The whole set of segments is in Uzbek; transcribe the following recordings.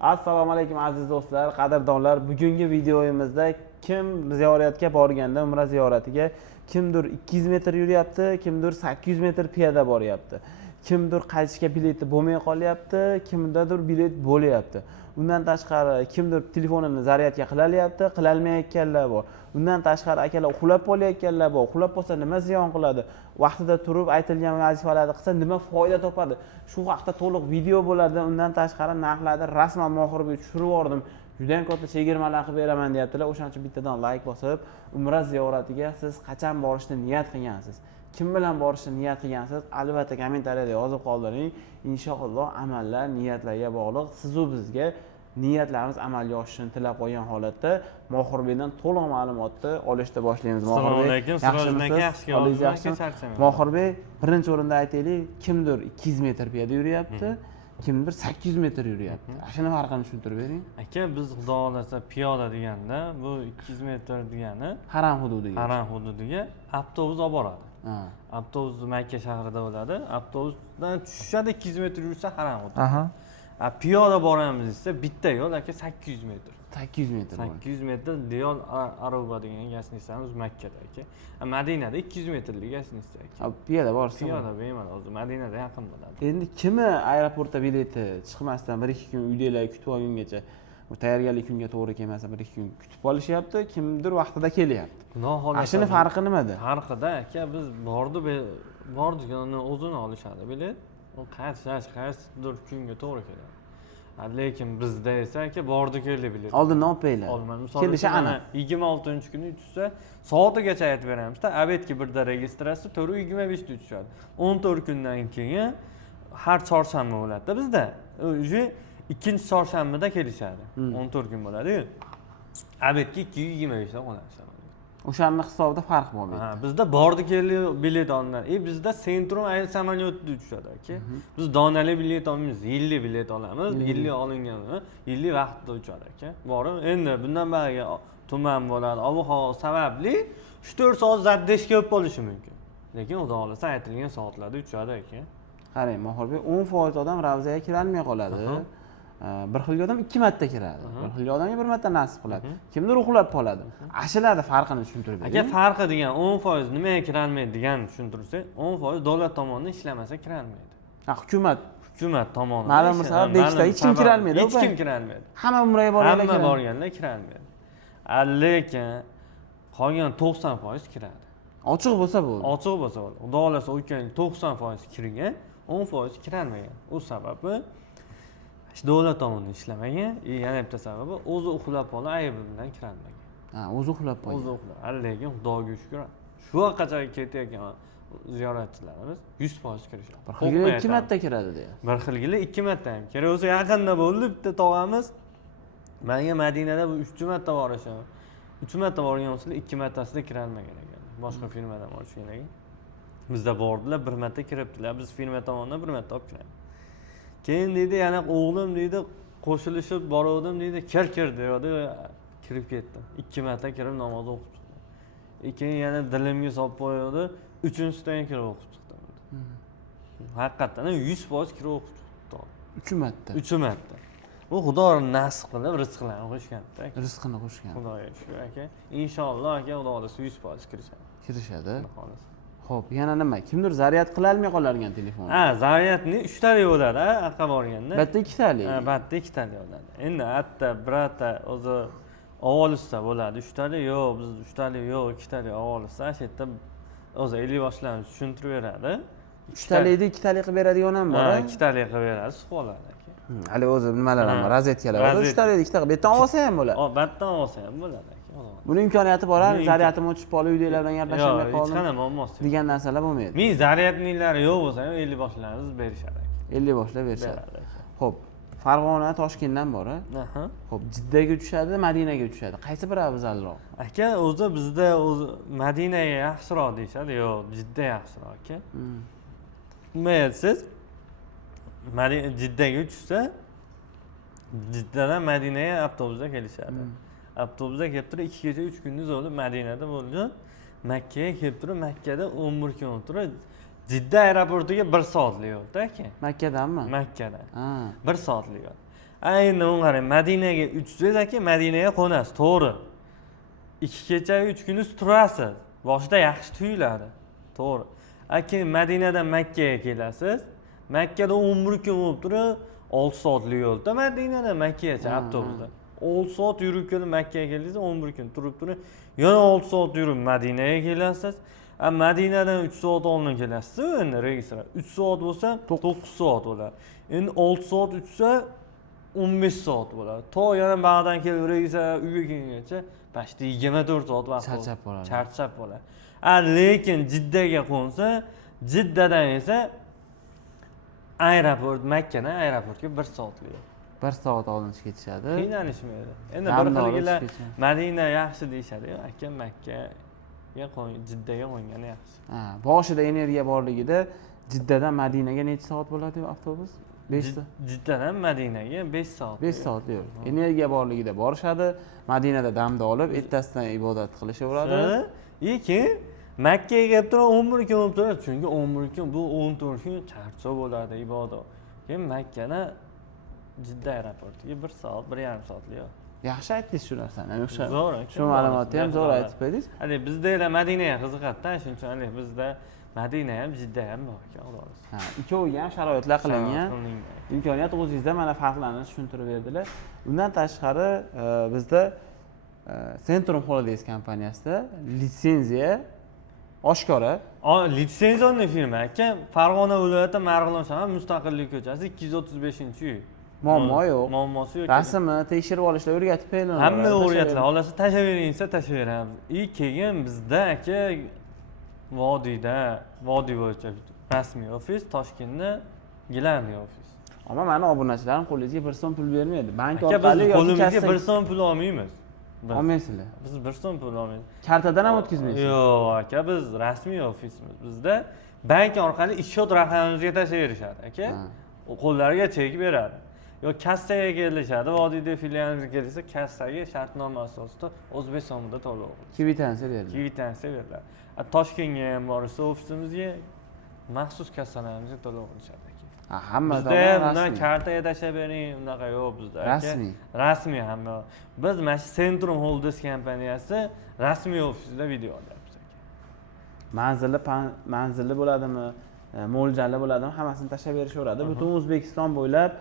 Assalomu alaykum aziz do'stlar, qadrdonlar. Bugungi videomizda kim ziyoratga borganda, umra ziyoratiga kimdir 200 metr yuryapti, kimdir 800 metr piyoda boryapti. Kimdir qaytishga bileti bo'lmay qolyapti, kimdadir bilet bo'lyapti. Undan tashqari kimdir telefonini zaryadga qilalyapti, qilolmayotganlar bor. Undan tashqari akalar uxlab qolayotganlar bor. Uxlab qolsa nima ziyon qiladi? Vaqtida turib aytilgan vazifalarni qilsa nima foyda topadi? Shu vaqtda to'liq video bo'ladi. Undan tashqari narxlarni rasman Mohirga tushirib yubordim. Juda ham katta chegirmalar qilib beraman deyaptilar. O'shaning uchun bittadan like bosib, umra ziyoratiga siz qachon borishni niyat qilgansiz? Kim bilan borishni niyat qilgansiz? Albatta kommentariyada yozib qoldiring. Inshaalloh amallar niyatlarga bog'liq. Siz u bizga niyatlarimiz amalga oshishini tilab qo'ygan holatda Mohirbekdan to'liq ma'lumotni olishda boshlaymiz. Mohirbek, yaxshimisiz? Mohirbek, birinchi o'rinda aytaylik, kimdir 200 metr piyoda yuryapti, kimdir 800 metr yuryapti. Shuni farqini tushuntirib bering. Aka, biz xudo xolasa piyoda deganda bu 200 metr degani Haram hududiga. Haram hududiga avtobus olib boradi. Avtobus Makka shahrida bo'ladi. Avtobusdan tushadi 200 metr yursa haram hudud. Piyoda boramiz esa bitta yo'l aka 800 metr. 800 metr. 800 metr Diyol Aruba degan gasnitsamiz Makkada aka. Madinada 200 metrlik gasnitsa aka. Piyoda borsa. Piyoda bemalol o'zi Madinada yaqin bo'ladi. Endi kimi aeroportda bileti chiqmasdan 1-2 kun uydalar kutib olgungacha tayyorgarlik kunga to'g'ri kelmasa 1-2 kun kutib olishyapti, kimdir vaqtida kelyapti. Shuni farqi nimada? Farqida aka biz bordik uni o'zini olishadi bilet. U qaysidir kunga to'g'ri keladi. Lekin bizda esa aka bordi keldi bilet. Oldindan olib qo'yiladi. Kelishi aniq. 26-kuni tushsa, soatigacha aytib beramiz-da. Abetga birda registratsiya 4:25 da tushadi. 14 kundan keyin har chorshanba bo'ladi-da bizda. O'zi ikkinchi chorshanbada kelishadi. 14 kun bo'ladi-yu. Abetga 2:25 da qo'nadi. O'shanning hisobida farq bo'lmaydi. Bizda bordi keldi bilet olinadi. Bizda Centrum Air samolyotida tushadi aka. Biz donali bilet olmaymiz, yilli bilet olamiz. Yilli olingani, yilli vaqtda uchadi aka. Borib, endi bundan bariga tuman bo'ladi. Ob-havo sababli 3-4 soat zaddesh ko'p bo'lishi mumkin. Lekin xudo xolasa aytilgan soatlarda uchadi aka. Qarang, Mohirbek 10% odam Ravzaga kirolmay qoladi. Bir xilga odam 2 marta kiradi. Bir xilga odamga 1 marta nasib qiladi. Kimdir uxlab qoladi. Ashularda farqini tushuntirib bering. Aka, farqi degan 10% nimaga kirolmaydi degan tushuntirsak, 10% davlat tomonidan ishlamasa kirolmaydi. Hukumat tomonidan. Ma'lum bir sabab deyishda hech kim kirolmaydi. Hech kim kirolmaydi. Hamma umraga borganlar kirolmaydi. Lekin qolgan 90% kiradi. Ochiq bo'lsa bo'ldi. Ochiq bo'lsa bo'ldi. Xudo xolasa o'tgan 90% kirgan, 10% kirolmagan. U sababi davlat tomonidan ishlamagan, yana bitta sababi o'zi uxlab qolib aybi bilan kirolmagan. O'zi uxlab qolgan. O'zi uxlab. Lekin Xudoga shukr. Shu vaqtgacha ketayotgan ziyoratchilarimiz 100% kirishadi. Bir xilga 2 marta kiradi deydi. Bir xilga 2 marta ham kerak. O'zi yaqinda bo'ldi bitta tog'amiz. Menga Madinada bu 3 marta borishim. 3 marta borgan bo'lsa 2 martasida kira olmagan ekan. Boshqa firmadan borishgan ekan. Bizda bordilar, 1 marta kiribdilar. Biz firma tomonidan 1 marta olib kiramiz. Keyin deydi, yana o'g'lim deydi, qo'shilishib boruvdim deydi, kir deydi, kirib ketdim. 2 marta kirib namoz o'qib chiqdim. Keyin yana dilimga solib qo'ydi, 3-sidan kirib o'qib chiqdim. Haqiqatan 100% kirib o'qib chiqdim. 3 marta. 3 marta. Bu Xudo nasib qilib rizqlarni qo'shgan-da. Rizqini qo'shgan. Xudoga shukur aka. Inshaalloh aka Xudo xolasa 100% kirishadi. Kirishadi. Xo'p, yana nima? Kimdir zaryad qila olmay qolargan telefon. Zaryadni 3 tali bo'ladi, aqqa borganda. Bitta 2 tali. Bitta 2 tali bo'ladi. Endi atta birata o'zi ovolisda bo'ladi. 3 tali yo'q, biz 3 tali yo'q, 2 tali ovolisda, shu yerda o'zi 50 boshlarimiz tushuntirib beradi. 3 talini 2 tali qilib beradigan ham bor. 2 tali qilib beradi, suqoladi aka. Hali o'zi nimalar ham bor, rozetkalar bor. 3 tali 2 tali. Betdan olsa ham bo'ladi. Betdan olsa ham bo'ladi aka. Buni imkoniyati bor, zaryatim o'chib qolib, uydagilar bilan gaplashmay qoldim. Hech qanday muammosi yo'q. Degan narsalar bo'lmaydi. Men zaryadniklari yo'q bo'lsa ham 50 boshlarimiz berishadi. 50 boshlab berishadi. Xo'p, Farg'ona, Toshkentdan bor. Xo'p, Jiddaga tushadi, Madinaga tushadi. Qaysi biri afzalroq? Aka, o'zi bizda o'zi Madinaga yaxshiroq deyshadi, yo'q, Jidda yaxshiroq aka. Nima aytasiz? Jiddaga tushsa, Jiddadan Madinaga avtobusda kelishadi. Avtobusda kelib turib 2 kecha 3 kunni bo'lib Madinada bo'ldi. Makkaga kelib turib Makkada 11 kun o'tirib Jidda aeroportiga 1 soatlik yo'lda aka. Makkadanmi? Makkadan. 1 soatlik yo'l. Endi uni qarang, Madinaga uchsangiz aka, Madinaga qo'nasiz, to'g'ri. 2 kecha 3 kun turasiz. Boshida yaxshi tuyuladi. To'g'ri. Keyin Madinadan Makkaga kelasiz. Makkada 11 kun bo'lib turib, 6 soatlik yo'lda Madinadan Makkagacha avtobusda. 6 soat yurib kelib Makkaga keldingiz, 11 kun turib turib, yana 6 soat yurib Madinaga kelasiz. Madinadan 3 soat oldin kelasiz, endi registratsiya. 3 soat bo'lsa 9 soat bo'ladi. Endi 6 soat uchsa 15 soat bo'ladi. To yana bag'dan kelib registratsiya uyga kelguncha pashti 24 soat vaqt charchab bo'ladi. Lekin Jiddaga qo'nsa, Jiddadan esa aeroport, Makkadan aeroportga 1 soatlik. 1 soat oldin ketishadi. Qiynalishmaydi. Endi bir xilgilar Madina yaxshi deyshadi-yu, aka Makkaga Jiddaga qo'ngani yaxshi. Boshida energiya borligida Jiddadan Madinaga necha soat bo'ladi avtobus? 5 soat. Jiddadan Madinaga 5 soat. 5 soat yo'l. Energiya borligida borishadi, Madinada damda olib, ertasidan ibodat qilishaveradi. Keyin Makkaga kelib turib 11 kun bo'lib turadi, chunki 11 kun bu 14 kun charchoq bo'ladi ibodat. Keyin Makkadan Jidda aeroportiga 1 soat, 1,5 soatlik yo'l. Yaxshi aytdingiz shu narsani. Zo'r. Shu ma'lumotni ham zo'r aytib qo'ydingiz. Hali bizda Madinaga qiziqadi-da, shuning uchun bizda Madina ham, Jidda ham bor ekan, xudosi. Ikkoviga ham sharoitlar qilingan. Imkoniyat o'zingizda mana farqlarini tushuntirib berdilar. Undan tashqari bizda Centrum Holidays kompaniyasida litsenziya oshkora. Litsenziyali firma aka, Farg'ona viloyati Marg'ilon shahar Mustaqillik ko'chasi 235-uy. Muammo yo'q. Muammosi yo'q. Rasmni tekshirib olishlar o'rgatib beriladi. Hamma o'rgatiladi. Xolasa tashavering desa tashaveramiz. Keyin bizda aka Vodiy bo'yicha rasmiy ofis, Toshkentda gilamli ofis. Ammo meni obunachilarim qo'lingizga 1 so'm pul bermaydi. Bank orqali yoki qo'limizga 1 so'm pul olmaymiz. Olmaysizlar. Biz 1 so'm pul olmaymiz. Kartadan ham o'tkazmaysiz? Yo'q aka, biz rasmiy ofisimiz. Bizda bank orqali ishot raqamimizga tashlayverishadi aka. Qo'llariga chek beradi. Yo kassaga kelishadi, Vodiyda filialimizga kelsa, kassaga shartnoma asosida o'zbek so'mida to'lov. Kvitansiya beriladi. Kvitansiya beriladi. Toshkentga ham borsa ofisimizga maxsus kassalarimizga to'lov qilishadi aka. Hammada bundan kartaga tashab bering, unaqa yo'q bizda aka. Rasmiy. Rasmiy hamma. Biz mana shu Centrum Holidays kompaniyasi rasmiy ofisida video olyapmiz aka. Manzili bo'ladimi, mo'ljali bo'ladimi, hammasini tashab berishaveradi. Butun O'zbekiston bo'ylab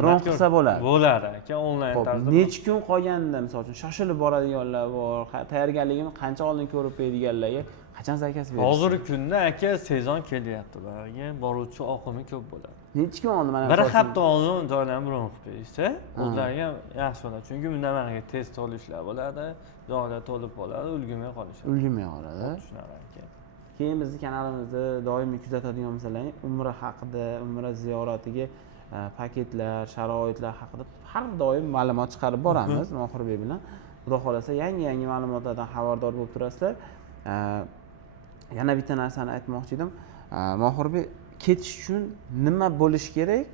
bron qilsa bo'ladi. Bo'ladi aka, onlayn tarzda. Necha kun qolganda, misol uchun shoshilib boradiganlar bor, tayyorgarligini qancha oldin ko'rib qo'yadiganlarga qachon zakaz berasiz? Hozirgi kunda aka sezon kelyapti ularga, boruvchi oqimi ko'p bo'ladi. Necha kun oldin mana bir hafta oldin joylarni bron qilib berishsa, o'zlariga yaxshi bo'ladi. Chunki bunda mana test olishlar bo'ladi, joylar to'lib qoladi, ulgurmay qolishadi. Ulgurmay qoladi. Keyin bizning kanalimizni doimiy kuzatadigan bo'lsanglar, umra haqida, umra ziyoratiga paketlar, sharoitlar haqida har doim ma'lumot chiqarib boramiz Mohirbek bilan. Xudo xolasa yangi ma'lumotlardan xabardor bo'lib turasizlar. Yana bitta narsani aytmoqchi edim. Mohirbek ketish uchun nima bo'lishi kerak?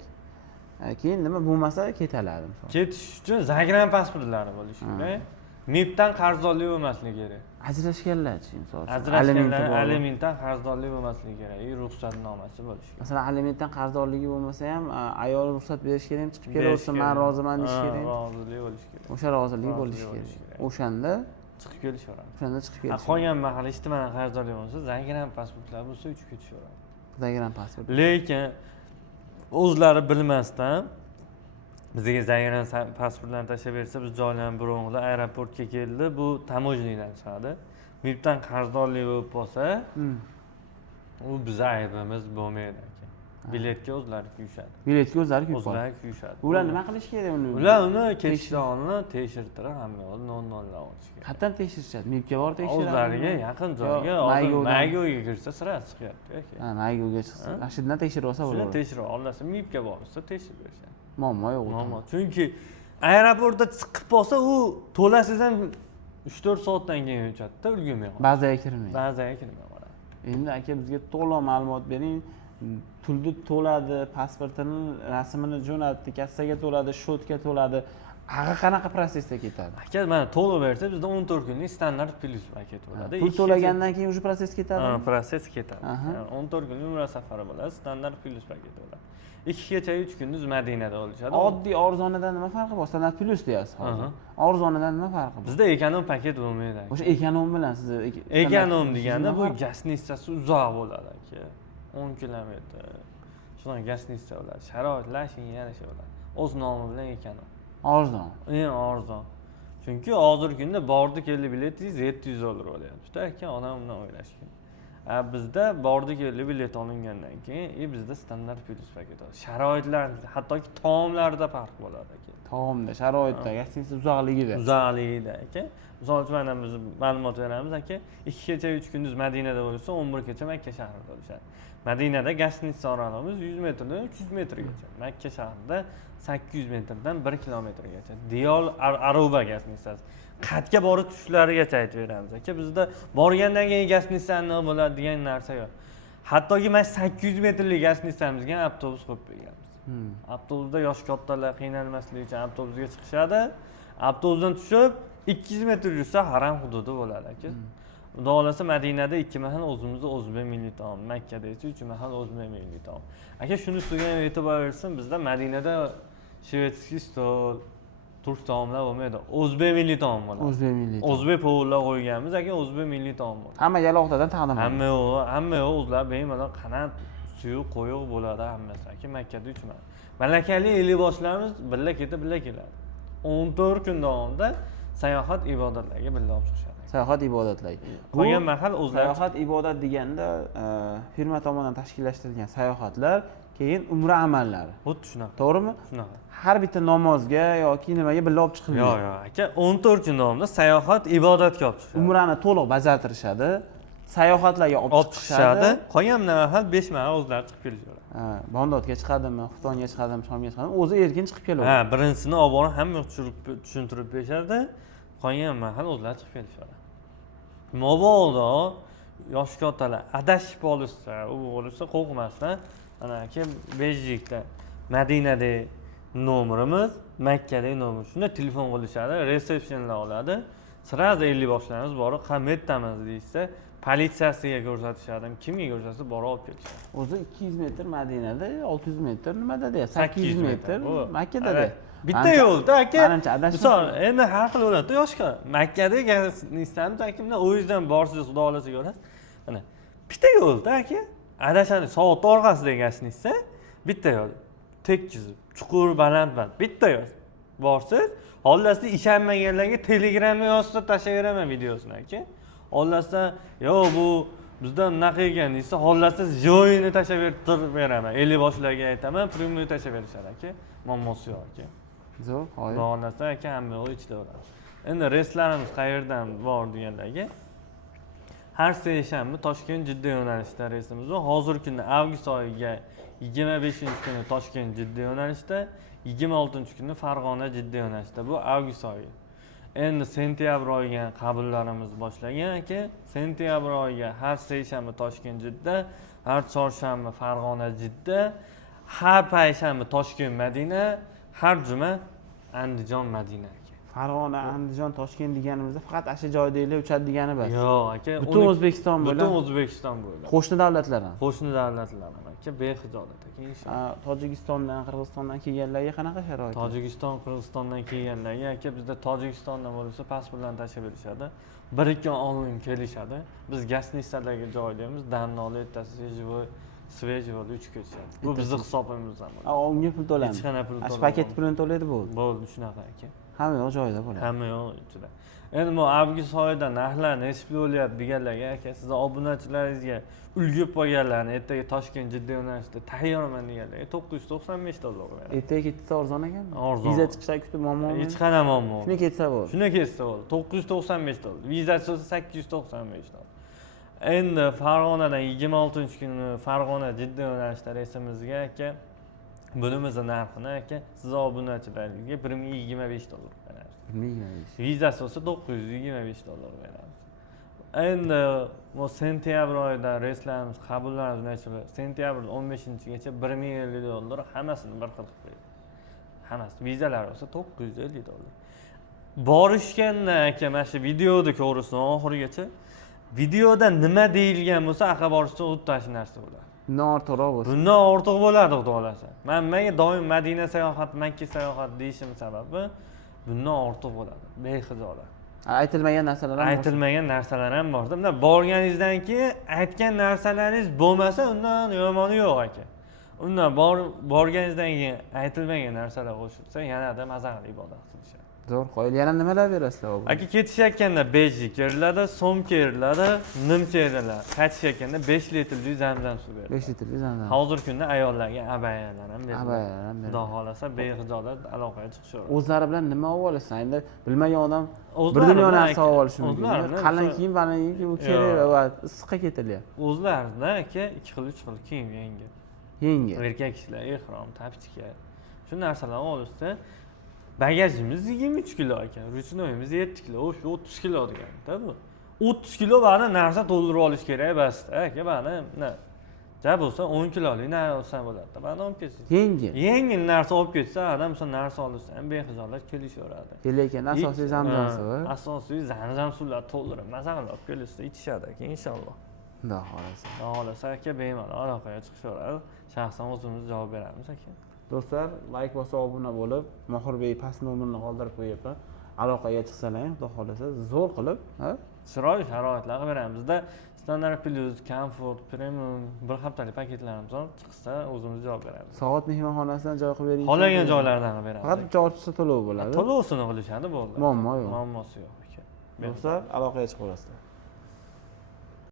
Keyin nima bo'lmasa ketiladi. Ketish uchun zagran pasportlari bo'lishi kerak. MIBdan qarzdorlik bo'lmasligi kerak. Ajrashganlar-chi, misol uchun. Ajrashganlar alimentdan qarzdorlik bo'lmasligi kerak, ruxsatnomasi bo'lishi kerak. Masalan, alimentdan qarzdorligi bo'lmasa ham, ayol ruxsat berish kerak, chiqib kelaversa, men roziman deyish kerak. Rozilik bo'lishi kerak. O'sha rozilik bo'lishi kerak. O'shanda chiqib kelishaveradi. O'shanda chiqib kelishaveradi. Qolgan mahal ijtimoiy qarzdorlik bo'lsa, zagran pasportlar bo'lsa, uchib ketishaveradi. Zagran pasport. Lekin o'zlari bilmasdan bizga zagran pasportlarni tashlab bersa, biz joylarni bron qilib aeroportga keldi, bu tamojnidan chiqadi. MIBdan qarzdorlik bo'lib qolsa, u bizning aybimiz bo'lmaydi aka. Biletga o'zlari kuyishadi. Biletga o'zlari kuyishadi. Ular nima qilish kerak uni? Ular uni ketishlarni tekshirtirib, hamma yo'l non-nonlar olish kerak. Qayerdan tekshirishadi? MIBga borib tekshiradi. O'zlariga yaqin joyga, hozir Maygoga kirsa sira chiqyapti aka. Maygoga chiqsa, ashiddan tekshirib olsa bo'ladi. Shuni tekshirib olsa, MIBga borsa tekshirib berishadi. Muammo yo'q. Muammo. Chunki aeroportda chiqib qolsa, u to'lasiz ham 3-4 soatdan keyin o'chadi-da, ulgurmay qoladi. Ba'ziga kirmaydi. Ba'ziga kirmay qoladi. Endi aka bizga to'liq ma'lumot bering. Pulni to'ladi, pasportini rasmini jo'natdi, kassaga to'ladi, shotga to'ladi. Qanaqa protsessda ketadi? Aka, mana to'lab bersa, bizda 14 kunlik standart plus paket bo'ladi. Pul to'lagandan keyin o'sha proses ketadi. Proses ketadi. 14 kunlik umra safari bo'ladi, standart plus paket bo'ladi. 2 kecha 3 kunduz Madinada bo'lishadi. Oddiy arzonidan nima farqi bor? Sanat plus deyapsiz hozir. Arzonidan nima farqi bor? Bizda ekonom paket bo'lmaydi. O'sha ekonom bilan siz Ekonom deganda bu gasni hissasi uzoq bo'ladi aka. 10 kilometr. Shunday gasni hissa bo'ladi. Sharoitlar shunga yarasha bo'ladi. O'z nomi bilan ekonom. arzon. Eng arzon. Chunki hozirgi kunda bordi keldi biletingiz $700 bo'lyapti. Aka odam bundan o'ylashgan. Bizda bordi keldi bilet olingandan keyin bizda standart plus paket bor. Sharoitlar, hattoki taomlarda farq bo'ladi aka. Taomda, sharoitda, gastinitsiya uzoqligida. Uzoqligida aka. Misol uchun mana biz ma'lumot beramiz aka. 2 kecha 3 kunduz Madinada bo'lsa, 11 kecha Makka shahrida bo'ladi. Madinada gastinitsiya oralig'imiz 100 metrdan 300 metrgacha. Makka shahrida 800 metrdan 1 kilometrgacha. Diol Aruba gastitsiyasi. Qatga borib tushishlarigacha aytib beramiz aka. Bizda borgandan keyin gastinitsiya nima bo'ladi degan narsa yo'q. Hattoki mana 800 metrlik gastitsiyamizga avtobus qo'yib qo'yganmiz. Avtobusda yosh kattalar qiynalmasligi uchun avtobusga chiqishadi. Avtobusdan tushib 200 metr yursa haram hududi bo'ladi aka. Xudo xolasa Madinada 2 mahal o'zimizni o'zbek milliy taom, Makkada esa 3 mahal o'zbek milliy taom. Aka shuni ustiga ham e'tibor bersin, bizda Madinada shvetskiy stol, turk taomlar bo'lmaydi. O'zbek milliy taom bo'ladi. O'zbek milliy taom. O'zbek povlar qo'yganmiz aka, o'zbek milliy taom bo'ladi. Hamma yalohtadan taqdim etiladi. Hamma o'zlar bemalol qanot, suyuq, qo'yiq bo'ladi hammasi aka. Makkada 3 mahal. Malakali ellikboshlarimiz birga ketib, birga keladi. 14 kun davomida sayohat ibodatlarga birga olib chiqishadi. Sayohat ibodatlarga. Qolgan mahal o'zlari sayohat ibodat deganda firma tomonidan tashkillashtirilgan sayohatlar, keyin umra amallari. xuddi shunaqa. To'g'rimi? Shunaqa. Har bitta namozga yoki nimaga birga olib chiqiladi. Yo'q, aka, 14 kun davomida sayohat ibodatga olib chiqishadi. Umrani to'liq bajartirishadi. Sayohatlarga olib chiqishadi. Qolgan mahal 5 mahal o'zlari chiqib kelishadi. Bondodga chiqadimi, Xuftonga chiqadimi, Shomga chiqadimi, o'zi erkin chiqib keladi. Birinchisini olib borib hamma tushuntirib berishadi. Qolgan mahal o'zlari chiqib kelishadi. Mobodo yosh kattalar adashib olsa, u bo'lsa qo'rqmasdan, ana aka Bejikda Madinada nomerimiz, Makkada nomer. Shunda telefon qilishadi, resepsiyonlar oladi. Sirasi 50 boshlarimiz borib, qametdamiz deysa, politsiyasiga ko'rsatishadi. Kimga ko'rsatsa borib olib kelishadi. O'zi 200 metr Madinada, 600 metr nimada deyapti? 800 metr Makkada deyapti. Bitta yo'lda aka. Manimcha adashib. Misol, endi har xil bo'ladi, yoshqa. Makkada istamiz akimdan o'yizdan borsiz, xudo xolasa ko'rasiz. Mana bitta yo'lda aka. Adashadi, soat orqasidagi gasnitsa bitta yo'l. Tekis, chuqur, baland. Bitta yo'l. Borsiz, xollasi ishonmaganlarga Telegramga yozsa tashlayveraman videosini aka. Xollasa, "Yo, bu bizdan naqa ekan" desa, xollasi joyini tashlab beraman. 50 boshlarga aytaman, prямой tashlab berishadi aka. Muammosi yo'q aka. Zo'r, qo'y. Xollasa aka hamma yo'q ichida bo'ladi. Endi reyslarimiz qayerdan bor deganlarga har seshanba Toshkent Jidda yo'nalishida reysimiz bor. Hozirgi kunda avgust oyiga 25-kuni Toshkent Jidda yo'nalishida, 26-kuni Farg'ona Jidda yo'nalishida. Bu avgust oyi. Endi sentyabr oyiga qabullarimiz boshlangan aka. Sentyabr oyiga har seshanba Toshkent Jidda, har chorshanba Farg'ona Jidda, har payshanba Toshkent Madina, har juma Andijon Madina aka. Farg'ona, Andijon, Toshkent deganimizda faqat asha joydagilar uchadi degani bas. Yo'q aka, butun O'zbekiston bo'ylab. Butun O'zbekiston bo'ylab. Qo'shni davlatlar ham. Qo'shni davlatlar ham aka, behijolat aka inshaalloh. Tojikistondan, Qirg'izistondan kelganlarga qanaqa sharoit? Tojikiston, Qirg'izistondan kelganlarga aka bizda Tojikistondan bo'lsa pasportlarni tashlab berishadi. 1-2 kun oldin kelishadi. Biz gastinitsiyalarga joylaymiz, damni olib ertasi svejiy 3 ketishadi. Bu bizning hisobimizdan bo'ladi. Unga pul to'laymiz. Hech qanday pul to'lamaymiz. Paket pulini to'laydi bo'ldi. Bo'ldi, shunaqa aka. Hamma yo'q joyida bo'ladi. Hamma yo'q ichida. Endi bu avgust oyida narxlar nechta bo'lyapti deganlarga aka, sizning obunachilaringizga ulgib qolganlarni ertaga Toshkent Jidda yo'nalishida tayyorman deganlarga $995 beradi. Ertaga ketsa arzon ekanmi? Arzon. Viza chiqishlar kutib muammo yo'qmi? Hech qanday muammo. Shuni ketsa bo'ldi. Shuni ketsa bo'ldi. $995. Vizasi bo'lsa $895. Endi Farg'onadan 26-kuni Farg'ona Jidda yo'nalishida reysimizga aka bo'limiz narxini aka sizning obunachilaringizga $1025 beramiz. 1025. Vizasi bo'lsa $925 beramiz. Endi bu sentyabr oyida reyslarimiz qabullarimiz nechta? Sentyabr 15-gacha $1050 hammasini bir xil qilib qo'ydi. Hammasi vizalar bo'lsa $950. Borishganda aka mana shu videoda ko'rsin oxirigacha. Videoda nima deyilgan bo'lsa, aqa borishda xuddi shu narsa bo'ladi. Bundan ortiqroq bo'lsin. Bundan ortiq bo'ladi xudo xolasa. Menga doim Madina sayohat, Makka sayohat deyishim sababi bundan ortiq bo'ladi. Behijolat. Aytilmagan narsalar ham Aytilmagan narsalar ham bor. Bunda borganingizdan keyin aytgan narsalaringiz bo'lmasa, undan yomoni yo'q aka. Undan borganingizdan keyin aytilmagan narsalar qo'shilsa, yanada mazali ibodat qilishadi. zo'r qo'yil. Yana nimalar berasizlar bu? Aka ketishayotganda bejlik beriladi, so'mka beriladi, nimcha beriladi. Qaytishayotganda 5 litrli zamzam suv beriladi. 5 litrli zamzam. Hozirgi kunda ayollarga abayalar ham beriladi. Abayalar ham beriladi. Xudo xolasa behijolat aloqaga chiqishaveradi. O'zlari bilan nima olib olasan? Endi bilmagan odam bir O'zlari dunyo bilan narsa olib olishi mumkin. o'zlari bilan Qalin misol- kiyim, baland kiyim u kerak va issiqqa ketilyapti. O'zlarida aka 2 xil 3 xil kiyim yengil. Yengil. Erkak kishilar ehrom, tapchika. Shu narsalarni olishsa bagajimiz 23 kilo aka, ruchnoyimiz 7 kilo, o'sha 30 kilo deganda bu. 30 kilo bani narsa to'ldirib olish kerak bas. Aka bani ja bo'lsa 10 kilolik narsa olsa bo'ladi. Bani olib ketsin. Yengil. Yengil narsa olib ketsa, adam o'sha narsa olsa ham behijolat kelishaveradi. Lekin asosiy zamzam suvi. Asosiy zamzam suvlar to'ldirib maza qilib olib kelishsa ichishadi aka inshaalloh. Xudo xolasa. Xudo xolasa aka bemalol aloqaga chiqishaveradi. Shaxsan o'zimiz javob beramiz aka. Do'stlar, like bosib obuna bo'lib, Mohirbek past nomerni qoldirib qo'yibman. Aloqaga chiqsalaring, xudo xolasa zo'r qilib, ha? Chiroyli sharoitlar qilib beramiz. Bizda standart plus, comfort, premium bir haftalik paketlarimiz bor. Chiqsa o'zimiz javob beramiz. Soat mehmonxonasidan joy qilib bering. Xohlagan joylardan qilib beramiz. Faqat chorchisi to'lov bo'ladi. To'lovsini qilishadi bo'ldi. Muammo yo'q. Muammosi yo'q aka. Do'stlar, aloqaga chiqib olasizlar.